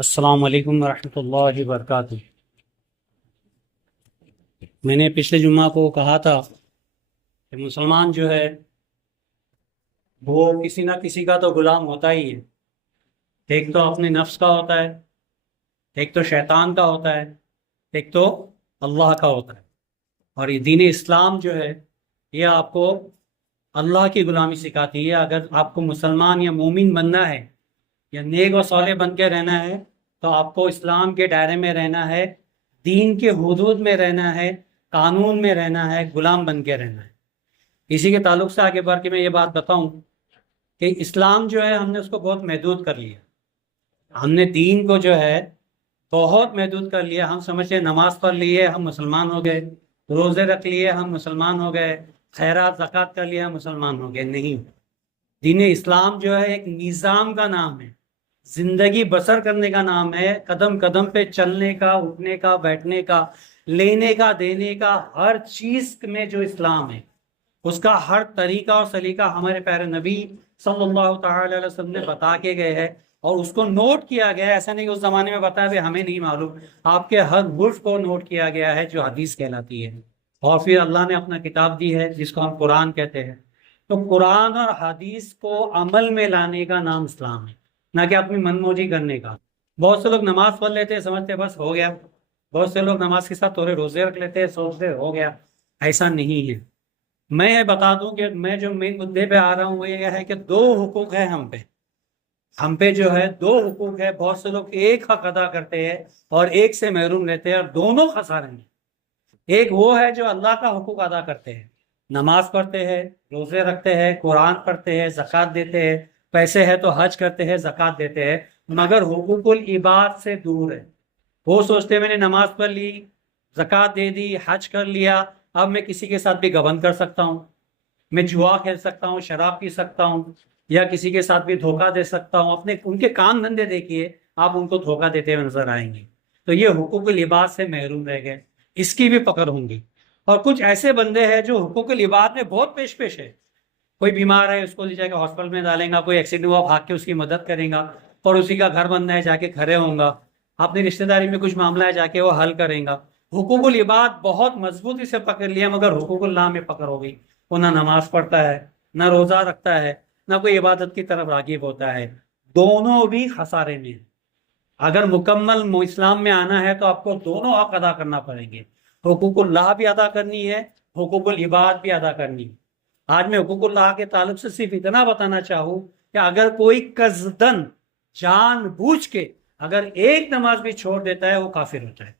السلام علیکم ورحمۃ اللہ وبرکاتہ۔ میں نے پچھلے جمعہ کو کہا تھا کہ مسلمان جو ہے وہ کسی نہ کسی کا تو غلام ہوتا ہی ہے۔ ایک تو اپنے نفس کا ہوتا ہے، ایک تو شیطان کا ہوتا ہے، ایک تو اللہ کا ہوتا ہے۔ اور یہ دین اسلام جو ہے یہ آپ کو اللہ کی غلامی سکھاتی ہے۔ اگر آپ کو مسلمان یا مومن بننا ہے یا نیک و صالح بن کے رہنا ہے تو آپ کو اسلام کے دائرے میں رہنا ہے، دین کے حدود میں رہنا ہے، قانون میں رہنا ہے، غلام بن کے رہنا ہے۔ اسی کے تعلق سے آگے بڑھ کے میں یہ بات بتاؤں کہ اسلام جو ہے ہم نے اس کو بہت محدود کر لیا۔ ہم نے دین کو جو ہے بہت محدود کر لیا۔ ہم سمجھتے ہیں نماز پڑھ لیے ہم مسلمان ہو گئے، روزے رکھ لیے ہم مسلمان ہو گئے، خیرات زکوٰۃ کر لیا ہم مسلمان ہو گئے۔ نہیں، دین اسلام جو ہے ایک نظام کا نام ہے، زندگی بسر کرنے کا نام ہے، قدم قدم پہ چلنے کا، اٹھنے کا، بیٹھنے کا، لینے کا، دینے کا، ہر چیز میں جو اسلام ہے اس کا ہر طریقہ اور سلیقہ ہمارے پیارے نبی صلی اللہ تعالی علیہ وسلم نے بتا کے گئے ہیں اور اس کو نوٹ کیا گیا ہے۔ ایسا نہیں کہ اس زمانے میں بتایا بھی ہمیں نہیں معلوم، آپ کے ہر حرف کو نوٹ کیا گیا ہے جو حدیث کہلاتی ہے۔ اور پھر اللہ نے اپنا کتاب دی ہے جس کو ہم قرآن کہتے ہیں۔ تو قرآن اور حدیث کو عمل میں لانے کا نام اسلام ہے، نہ کہ اپنی من موجی کرنے کا۔ بہت سے لوگ نماز پڑھ لیتے ہیں، سمجھتے بس ہو گیا۔ بہت سے لوگ نماز کے ساتھ تھوڑے روزے رکھ لیتے ہیں، سوچتے ہو گیا۔ ایسا نہیں ہے۔ میں یہ بتا دوں کہ میں جو مین مدعے پہ آ رہا ہوں وہ یہ ہے کہ دو حقوق ہیں ہم پہ جو ہے دو حقوق ہے۔ بہت سے لوگ ایک حق ادا کرتے ہیں اور ایک سے محروم رہتے ہیں، اور دونوں خسارے میں۔ ایک وہ ہے جو اللہ کا حقوق ادا کرتے ہیں، نماز پڑھتے ہیں، روزے رکھتے ہیں، قرآن پڑھتے ہیں، زکوٰۃ دیتے ہیں، پیسے ہے تو حج کرتے ہیں، زکوٰۃ دیتے ہیں، مگر حقوق العباد سے دور ہے۔ وہ سوچتے ہیں میں نے نماز پڑھ لی، زکوٰۃ دے دی، حج کر لیا، اب میں کسی کے ساتھ بھی گبن کر سکتا ہوں، میں جوا کھیل سکتا ہوں، شراب پی سکتا ہوں، یا کسی کے ساتھ بھی دھوکہ دے سکتا ہوں۔ ان کے کام دھندے دیکھیے، آپ ان کو دھوکہ دیتے ہوئے نظر آئیں گے۔ تو یہ حقوق العباد سے محروم رہ گئے، اس کی بھی پکڑ ہوں گی۔ اور کچھ ایسے بندے ہیں جو حقوق العباد میں بہت پیش ہے۔ کوئی بیمار ہے اس کو لے جا کے ہاسپٹل میں ڈالیں گا، کوئی ایکسیڈنٹ ہوا بھاگ کے اس کی مدد کریں گا، اور اسی کا گھر بننا ہے جا کے کھڑے ہوں گا، اپنی رشتہ داری میں کچھ معاملہ ہے جا کے وہ حل کریں گا۔ حقوق العباد بہت مضبوطی سے پکڑ لیا، مگر حقوق اللہ میں پکڑ ہو گئی۔ وہ نہ نماز پڑھتا ہے، نہ روزہ رکھتا ہے، نہ کوئی عبادت کی طرف راغب ہوتا ہے۔ دونوں بھی خسارے میں ہیں۔ اگر مکمل اسلام میں آنا ہے تو آپ کو دونوں حق ادا کرنا پڑیں گے۔ حقوق اللہ بھی ادا کرنی ہے، حقوق العباد بھی ادا کرنی ہے۔ آج میں حقوق اللہ کے تعلق سے صرف اتنا بتانا چاہوں کہ اگر کوئی قصدن جان بوجھ کے اگر ایک نماز بھی چھوڑ دیتا ہے وہ کافر ہوتا ہے۔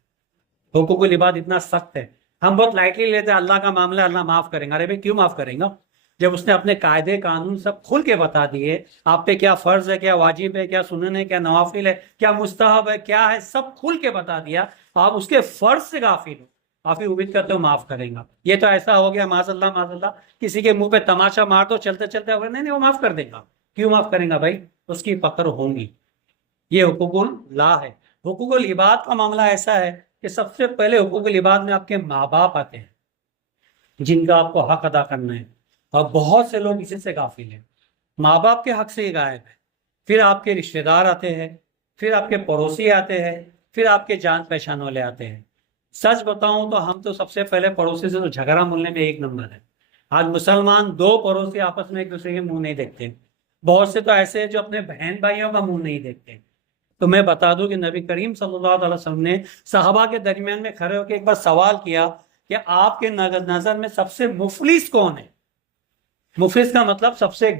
حقوق العباد اتنا سخت ہے، ہم بہت لائٹلی لیتے ہیں۔ اللہ کا معاملہ اللہ معاف کریں گا۔ ارے بھائی کیوں معاف کریں گا جب اس نے اپنے قاعدے قانون سب کھل کے بتا دیے؟ آپ پہ کیا فرض ہے، کیا واجب ہے، کیا سنن ہے، کیا نوافل ہے، کیا مستحب ہے، کیا ہے، سب کھل کے بتا دیا۔ آپ اس کے فرض سے غافل ہو، کافی امید کرتے ہو معاف کریں گا۔ یہ تو ایسا ہو گیا معاذ اللہ معاذ اللہ، کسی کے منہ پہ تماشا مار دو چلتے چلتے، نہیں وہ معاف کر دے گا۔ کیوں معاف کریں گا بھائی؟ اس کی پکڑ ہوں گی۔ یہ حقوق اللہ ہے۔ حقوق العباد کا معاملہ ایسا ہے کہ سب سے پہلے حقوق العباد میں آپ کے ماں باپ آتے ہیں، جن کا آپ کو حق ادا کرنا ہے، اور بہت سے لوگ اسی سے غافل ہیں۔ ماں باپ کے حق سے ہی غائب ہے۔ پھر آپ کے رشتہ دار آتے ہیں، پھر آپ کے پڑوسی آتے ہیں، پھر آپ کے جان پہچان والے آتے ہیں۔ سچ بتاؤں تو ہم تو سب سے پہلے پڑوسی سے تو جھگڑا ملنے میں ایک نمبر ہے۔ آج مسلمان دو پڑوسی آپس میں ایک دوسرے کے منہ نہیں دیکھتے۔ بہت سے تو ایسے ہیں جو اپنے بہن بھائیوں کا منہ نہیں دیکھتے۔ تو میں بتا دوں کہ نبی کریم صلی اللہ علیہ وسلم نے صحابہ کے درمیان میں کھڑے ہو کے ایک بار سوال کیا کہ آپ کے نظر میں سب سے مفلس کون ہے؟ مفلس کا مطلب سب سے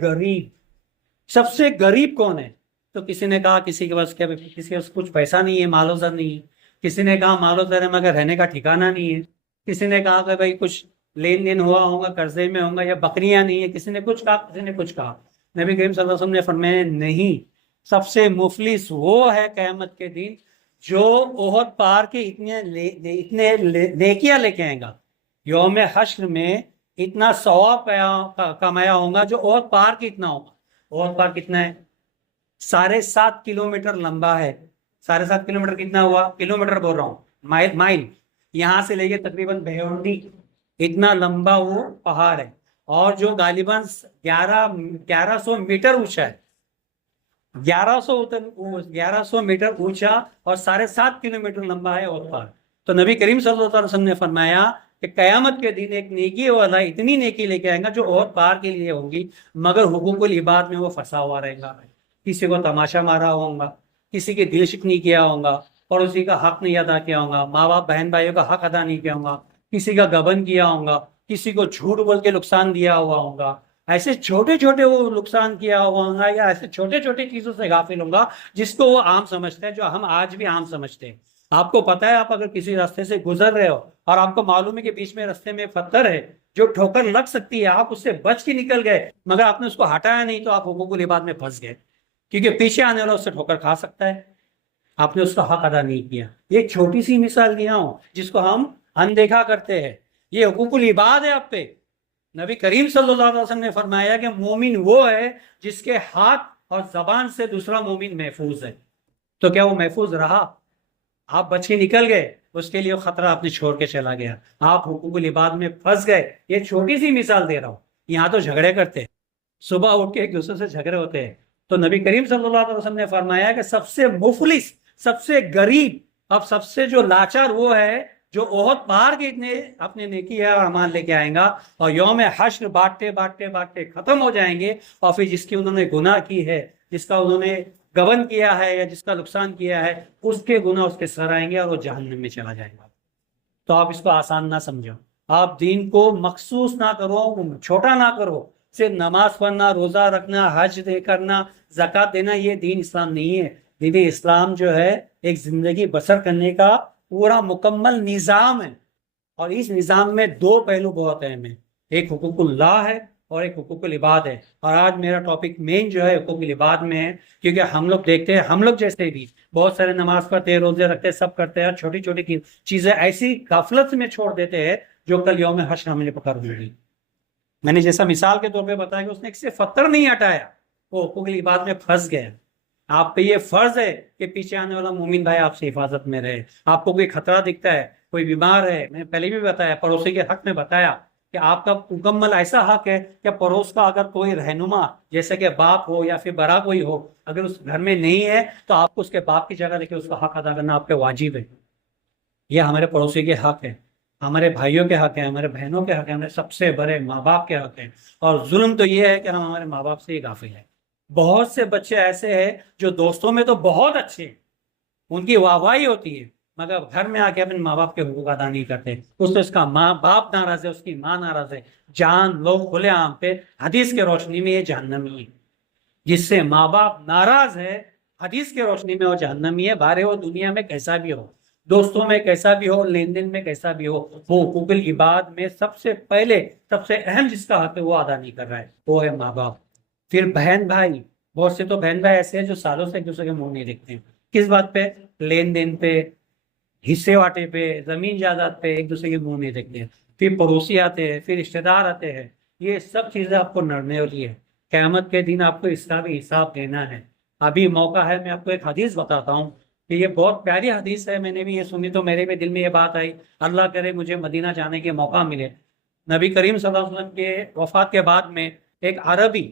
غریب کون ہے؟ تو کسی نے کہا کسی کے پاس کچھ پیسہ نہیں ہے، مال و زر نہیں ہے۔ کسی نے کہا مال و زر ہے مگر رہنے کا ٹھکانہ نہیں ہے۔ کسی نے کہا کہ بھائی کچھ لین دین ہوا ہوگا، قرضے میں ہوں گا، یا بکریاں نہیں ہے۔ کسی نے کچھ کہا، کسی نے کچھ کہا۔ نبی کریم صلی اللہ علیہ وسلم نے فرمایا نہیں، سب سے مفلس وہ ہے قیامت کے دن جو احد پار کے اتنے نیکیاں لے کے آئے گا، یوم حشر میں اتنا ثواب کمایا ہوگا جو احد پار کی اتنا ہوگا۔ احد پار کتنا ہے؟ 7.5 کلومیٹر لمبا ہے۔ 7.5 کلومیٹر کتنا ہوا؟ کلومیٹر بول رہا ہوں، مائل یہاں سے لے کے تقریباً بھیونڈی اتنا لمبا وہ پہاڑ ہے، اور جو غالباً 1100 میٹر اونچا ہے۔ 1100 میٹر اونچا اور 7.5 کلومیٹر لمبا ہے احد پہاڑ۔ تو نبی کریم صلی اللہ علیہ وسلم نے فرمایا کہ قیامت کے دن ایک نیکی والا اتنی نیکی لے کے آئے گا جو احد پہاڑ کے لیے ہوگی، مگر حقوق العباد میں وہ پھنسا ہوا رہے گا، کسی کو تماشا مارا ہوگا، کسی کے دل شکنی کیا ہوگا، پڑوسی کا حق نہیں ادا کیا ہوگا، ماں باپ بہن بھائیوں کا حق ادا نہیں کیا ہوگا، کسی کا گبن کیا ہوگا، کسی کو جھوٹ بول کے نقصان دیا ہوا ہوگا، ایسے چھوٹے چھوٹے وہ نقصان کیا ہوا ہوگا، یا ایسے چھوٹے چھوٹے چیزوں سے غافل ہوگا جس کو وہ عام سمجھتے ہیں، جو ہم آج بھی عام سمجھتے ہیں۔ آپ کو پتا ہے، آپ اگر کسی راستے سے گزر رہے ہو اور آپ کو معلوم ہے کہ بیچ میں راستے میں پتھر ہے جو ٹھوکر لگ سکتی ہے، آپ اس سے بچ کے نکل گئے مگر آپ نے اس کو ہٹایا نہیں، تو آپ حقوق العباد میں پھنس گئے، کیونکہ پیچھے آنے والا اس سے ٹھوکر کھا سکتا ہے، آپ نے اس کا حق ادا نہیں کیا۔ یہ ایک چھوٹی سی مثال دیا ہوں جس کو ہم اندیکھا کرتے ہیں، یہ حقوق العباد ہے آپ پہ۔ نبی کریم صلی اللہ علیہ وسلم نے فرمایا کہ مومن وہ ہے جس کے ہاتھ اور زبان سے دوسرا مومن محفوظ ہے۔ تو کیا وہ محفوظ رہا؟ آپ بچ کے نکل گئے، اس کے لیے خطرہ آپ نے چھوڑ کے چلا گیا، آپ حقوق العباد میں پھنس گئے۔ یہ چھوٹی سی مثال دے رہا ہوں۔ یہاں تو جھگڑے کرتے ہیں، صبح اٹھ کے ایک دوسرے سے جھگڑے ہوتے ہیں، تو نبی کریم صلی اللہ علیہ وسلم نے فرمایا کہ سب سے مفلس، سب سے غریب، اب سب سے جو لاچار وہ ہے جو احد پہاڑ کے اتنے اپنے نیکی اور اعمال لے کے آئیں گا اور یوم حشر بانٹتے بانٹتے بانٹتے ختم ہو جائیں گے، اور پھر جس کی انہوں نے گناہ کی ہے، جس کا انہوں نے گبن کیا ہے یا جس کا نقصان کیا ہے، اس کے گناہ اس کے سر آئیں گے اور وہ جہنم میں چلا جائے گا۔ تو آپ اس کو آسان نہ سمجھو، آپ دین کو مخصوص نہ کرو، چھوٹا نہ کرو، صرف نماز پڑھنا، روزہ رکھنا، حج دے کرنا، زکوٰۃ دینا، یہ دین اسلام نہیں ہے۔ دین اسلام جو ہے ایک زندگی بسر کرنے کا پورا مکمل نظام ہے، اور اس نظام میں دو پہلو بہت اہم ہیں، ایک حقوق اللہ ہے اور ایک حقوق العباد ہے۔ اور آج میرا ٹاپک مین جو ہے حقوق العباد میں ہے، کیونکہ ہم لوگ دیکھتے ہیں، ہم لوگ جیسے بھی بہت سارے نماز پڑھتے ہیں، روزے رکھتے ہیں، سب کرتے ہیں، چھوٹی چھوٹی چیزیں ایسی غفلت میں چھوڑ دیتے ہیں جو کل یوم حشر ہمیں پکڑ ہوگی۔ میں نے جیسا مثال کے طور پہ بتایا کہ اس نے ایک سے پتھر نہیں ہٹایا، وہ حقوق العباد میں پھنس گیا۔ آپ پہ یہ فرض ہے کہ پیچھے آنے والا مومن بھائی آپ سے حفاظت میں رہے۔ آپ کو کوئی خطرہ دکھتا ہے، کوئی بیمار ہے، میں نے پہلے بھی بتایا، پڑوسی کے حق میں بتایا کہ آپ کا مکمل ایسا حق ہے کہ پڑوس کا اگر کوئی رہنما جیسے کہ باپ ہو یا پھر بڑا کوئی ہو، اگر اس گھر میں نہیں ہے تو آپ کو اس کے باپ کی جگہ لے کے اس کا حق ادا کرنا آپ پہ واجب ہے۔ یہ ہمارے پڑوسی کے حق ہے، ہمارے بھائیوں کے حق ہیں، ہمارے بہنوں کے حق ہیں، ہمارے سب سے بڑے ماں باپ کے حق ہیں۔ اور ظلم تو یہ ہے کہ ہم ہمارے ماں باپ سے ہی غافل ہیں۔ بہت سے بچے ایسے ہیں جو دوستوں میں تو بہت اچھے ہیں، ان کی واہواہی ہوتی ہے، مگر گھر میں آ کے اپنے ماں باپ کے حقوق ادا نہیں کرتے، اس سے اس کا ماں باپ ناراض ہے، اس کی ماں ناراض ہے، جان لوگ کھلے عام پہ حدیث کے روشنی میں یہ جہنمی ہے۔ جس سے ماں باپ ناراض ہے، حدیث کے روشنی میں وہ جہنمی ہے، بھارے وہ دنیا میں کیسا بھی ہو، دوستوں میں کیسا بھی ہو، لین دین میں کیسا بھی ہو، وہ حقوق العباد میں سب سے پہلے سب سے اہم جس کا حق ہے وہ ادا نہیں کر رہا ہے، وہ ہے ماں باپ۔ پھر بہن بھائی، بہت سے تو بہن بھائی ایسے ہیں جو سالوں سے ایک دوسرے کے منہ نہیں دیکھتے ہیں، کس بات پہ؟ لین دین پہ، حصے واٹے پہ، زمین جائیداد پہ ایک دوسرے کے منہ نہیں دیکھتے ہیں۔ پھر پڑوسی آتے ہیں، پھر رشتہ دار آتے ہیں، یہ سب چیزیں آپ کو نڑنے والی ہے۔ قیامت کے دن آپ کو اس کا بھی حساب دینا ہے۔ ابھی موقع ہے، میں آپ کو ایک حدیث بتاتا ہوں کہ یہ بہت پیاری حدیث ہے، میں نے بھی یہ سنی تو میرے بھی دل میں یہ بات آئی، اللہ کرے مجھے مدینہ جانے کے موقع ملے۔ نبی کریم صلی اللہ علیہ وسلم کے وفات کے بعد میں ایک عربی،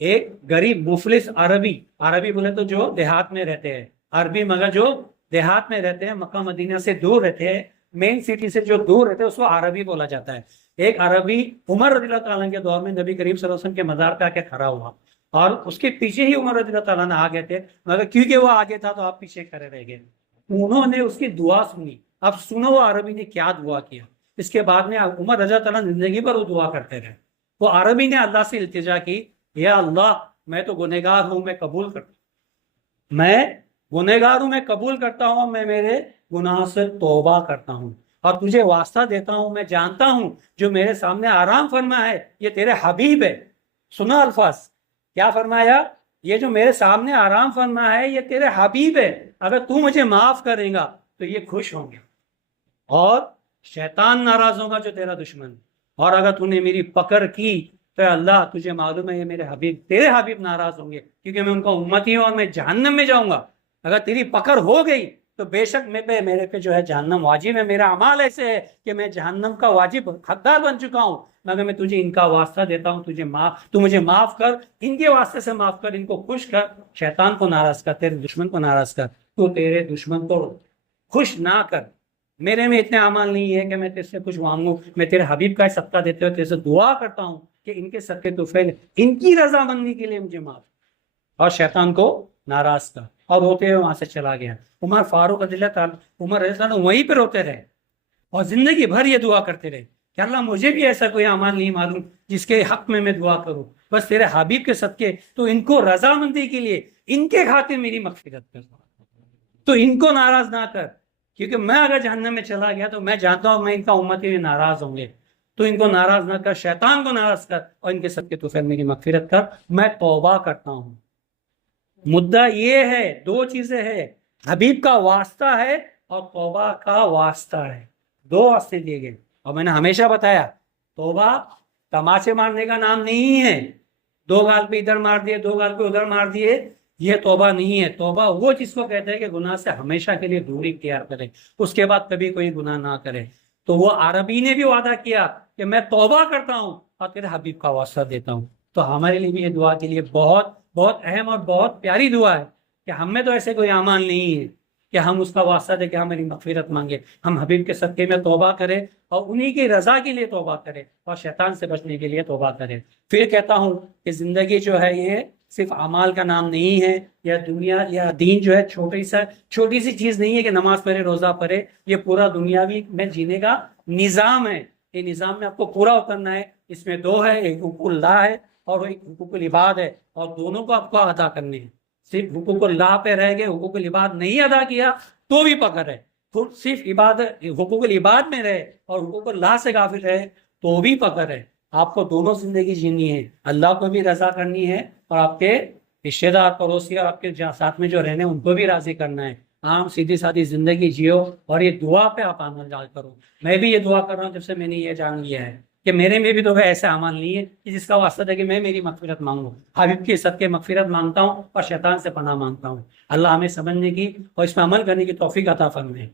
ایک غریب مفلس عربی بولے تو جو دیہات میں رہتے ہیں، عربی مگر جو دیہات میں رہتے ہیں، مکہ مدینہ سے دور رہتے ہیں، مین سٹی سے جو دور رہتے ہیں، اس کو عربی بولا جاتا ہے۔ ایک عربی عمر رضی اللہ تعالیٰ کے دور میں نبی کریم صلی اللہ علیہ وسلم کے مزار پہ آ کے کھڑا ہوا، اور اس کے پیچھے ہی عمر رضی اللہ تعالیٰ نے آگے تھے، مگر کیونکہ وہ آگے تھا تو آپ پیچھے کھڑے رہ گئے۔ انہوں نے اس کی دعا سنی۔ اب سنو وہ عربی نے کیا دعا کیا۔ اس کے بعد میں عمر رضی اللہ تعالیٰ زندگی پر وہ دعا کرتے رہے۔ وہ عربی نے اللہ سے التجا کی، یا اللہ میں تو گنہگار ہوں، میں قبول کرتا ہوں، میں گنہگار ہوں، میں قبول کرتا ہوں، میں میرے گناہ سے توبہ کرتا ہوں، اور تجھے واسطہ دیتا ہوں، میں جانتا ہوں جو میرے سامنے آرام فرما ہے یہ تیرے حبیب ہے۔ سنا الفاظ کیا فرمایا؟ یہ جو میرے سامنے آرام فرما ہے یہ تیرے حبیب ہے، اگر تو مجھے معاف کرے گا تو یہ خوش ہوں گے، اور شیطان ناراض ہوگا جو تیرا دشمن، اور اگر تو نے میری پکڑ کی تو اللہ تجھے معلوم ہے یہ میرے حبیب، تیرے حبیب ناراض ہوں گے کیونکہ میں ان کا امتی ہوں اور میں جہنم میں جاؤں گا۔ اگر تیری پکڑ ہو گئی تو بے شک میرے پہ جو ہے جہنم واجب ہے، میرا اعمال ایسے ہے کہ میں جہنم کا واجب حقدار بن چکا ہوں، مگر میں تجھے ان کا واسطہ دیتا ہوں، تو مجھے معاف کر، ان کے واسطے سے معاف کر، ان کو خوش کر، شیطان کو ناراض کر، تیرے دشمن کو ناراض کر، تو تیرے دشمن کو خوش نہ کر۔ میرے میں اتنے اعمال نہیں ہے کہ میں تیرے سے کچھ مانگوں، میں تیرے حبیب کا صدقہ دیتے ہوئے تیرے سے دعا کرتا ہوں کہ ان کے صدقے تو فیل، ان کی رضامندی کے لیے مجھے معاف، اور شیطان کو ناراض کر۔ اور روتے ہوئے وہاں سے چلا گیا۔ عمر فاروق رضی اللہ تعالیٰ، عمر رضی اللہ عنہ وہیں پہ روتے رہے اور زندگی بھر یہ دعا کرتے رہے کہ اللہ مجھے بھی ایسا کوئی اعمال نہیں معلوم جس کے حق میں دعا کروں، بس تیرے حبیب کے صدقے تو ان کو رضامندی کے لیے، ان کے خاطر میری مغفرت کر، تو ان کو ناراض نہ کر، کیونکہ میں اگر جہنم میں چلا گیا تو میں جانتا ہوں میں ان کا امتی میں ناراض ہوں گے، تو ان کو ناراض نہ کر، شیطان کو ناراض کر، اور ان کے صدقے تو پھر میری مغفرت کر، میں توبہ کرتا ہوں۔ مدعا یہ ہے، دو چیزیں ہیں، حبیب کا واسطہ ہے اور توبہ کا واسطہ ہے، دو واسطے دیے گئے۔ اور میں نے ہمیشہ بتایا توبہ تماچے مارنے کا نام نہیں ہے، دو گال پہ ادھر مار دیے، دو گال پہ ادھر مار دیے، یہ توبہ نہیں ہے۔ توبہ وہ چیز کو کہتے ہیں کہ گناہ سے ہمیشہ کے لیے دوری اختیار کرے، اس کے بعد کبھی کوئی گناہ نہ کرے۔ تو وہ عربی نے بھی وعدہ کیا کہ میں توبہ کرتا ہوں اور تیرے حبیب کا واسطہ دیتا ہوں۔ تو ہمارے لیے بھی یہ دعا کے لیے بہت بہت اہم اور بہت پیاری دعا ہے کہ ہم میں تو ایسے کوئی اعمال نہیں ہے کہ ہم اس کا واسطہ دے کے ہماری مغفرت مانگے، ہم حبیب کے صدقے میں توبہ کریں اور انہی کی رضا کے لیے توبہ کریں اور شیطان سے بچنے کے لیے توبہ کریں۔ پھر کہتا ہوں کہ زندگی جو ہے یہ صرف اعمال کا نام نہیں ہے، یا دنیا یا دین جو ہے چھوٹی سی چیز نہیں ہے کہ نماز پڑھے، روزہ پڑھے، یہ پورا دنیاوی میں جینے کا نظام ہے۔ یہ نظام میں آپ کو پورا اترنا ہے۔ اس میں دو ہے، ایک حقوق اللہ ہے اور ایک حقوق العباد ہے، اور دونوں کو آپ کو ادا کرنے ہیں۔ صرف حقوق اللہ پہ رہ گئے، حقوق العباد نہیں ادا کیا تو بھی پکڑ ہے، صرف حقوق العباد میں رہے اور حقوق اللہ سے غافل رہے تو بھی پکڑ ہے۔ آپ کو دونوں زندگی جینی ہے، اللہ کو بھی رضا کرنی ہے اور آپ کے رشتے دار، پڑوسی اور آپ کے ساتھ میں جو رہنے ان کو بھی راضی کرنا ہے۔ عام سیدھی سادھی زندگی جیو اور یہ دعا پہ آپ عمل کرو۔ میں بھی یہ دعا کر رہا ہوں جب سے میں نے یہ جان لیا ہے کہ میرے میں بھی تو ایسا عمل نہیں ہے کہ جس کا واسطہ ہے کہ میں میری مغفرت مانگوں، حبیب کے صدقے مغفرت مانگتا ہوں اور شیطان سے پناہ مانگتا ہوں۔ اللہ ہمیں سمجھنے کی اور اس میں عمل کرنے کی توفیق عطا فرمائے۔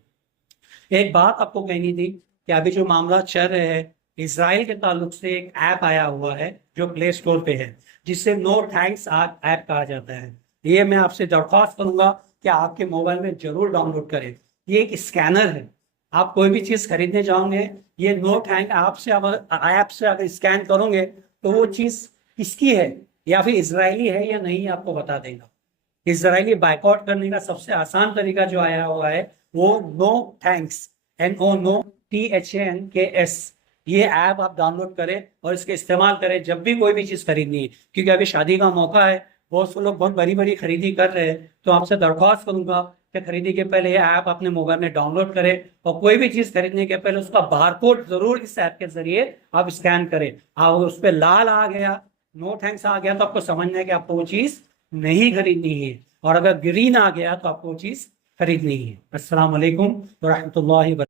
ایک بات آپ کو کہنی تھی کہ ابھی جو معاملات چل رہے ہیں، اسرائیل کے تعلق سے ایک ایپ آیا ہوا ہے جو پلے اسٹور پہ ہے، جس سے نو تھینکس ایپ کہا جاتا ہے۔ یہ میں آپ سے درخواست کروں گا کہ آپ کے موبائل میں ضرور ڈاؤن لوڈ کریں۔ یہ ایک اسکینر ہے، آپ کوئی بھی چیز خریدنے جاؤ گے، یہ نو تھینک ایپ سے اگر اسکین کرو گے تو وہ چیز کس کی ہے، یا پھر اسرائیلی ہے یا نہیں، آپ کو بتا دے گا۔ اسرائیلی بائک آؤٹ کرنے کا سب سے آسان طریقہ جو آیا ہوا ہے وہ نو تھینکس، NOTHANKS، یہ ایپ آپ ڈاؤن لوڈ کریں اور اس کے استعمال کریں جب بھی کوئی بھی چیز خریدنی ہے، کیونکہ ابھی شادی کا موقع ہے، بہت سے لوگ بہت بڑی بڑی خریدی کر رہے ہیں۔ تو آپ سے درخواست کروں گا کہ خریدی کے پہلے یہ ایپ اپنے موبائل میں ڈاؤن لوڈ کریں اور کوئی بھی چیز خریدنے کے پہلے اس کا بار کوڈ ضرور اس ایپ کے ذریعے آپ اسکین کریں۔ اور اس پہ لال آ گیا، نو تھینکس آ گیا، تو آپ کو سمجھنا ہے کہ آپ کو وہ چیز نہیں خریدنی ہے، اور اگر گرین آ گیا تو آپ کو وہ چیز خریدنی ہے۔ السلام علیکم ورحمۃ اللہ وبرکاتہ۔